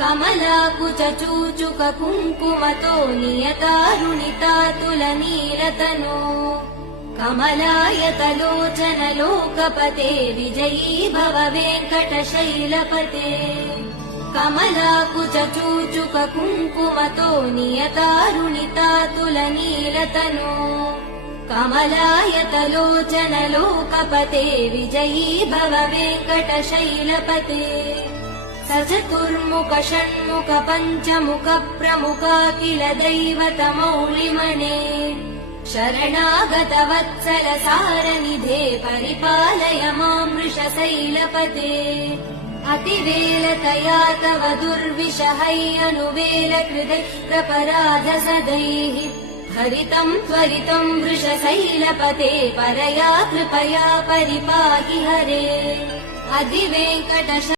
कमलाकुचूचुक कुङ्कुमतो नियतारुणितातुलनीलतनो कमलायतलोचन लोकपते विजयी भव वेङ्कटशैलपते कमलाकुचूचुक कुङ्कुमतो नियतारुणितातुलनीलतनो कमलायतलोचन लोकपते विजयी भव वेङ्कटशैलपते स चतुर्मुख षण्मुख पञ्चमुख प्रमुखाखिल दैवतमौलिमने शरणागत वत्सल सारनिधे परिपालय मां वृषशैलपते अतिवेलतया तव दुर्विषहैरनुवेल कृदै प्रपराध सदैः हरितं त्वरितं वृषशैलपते परया कृपया परिपाहि हरे अधिवेङ्कटश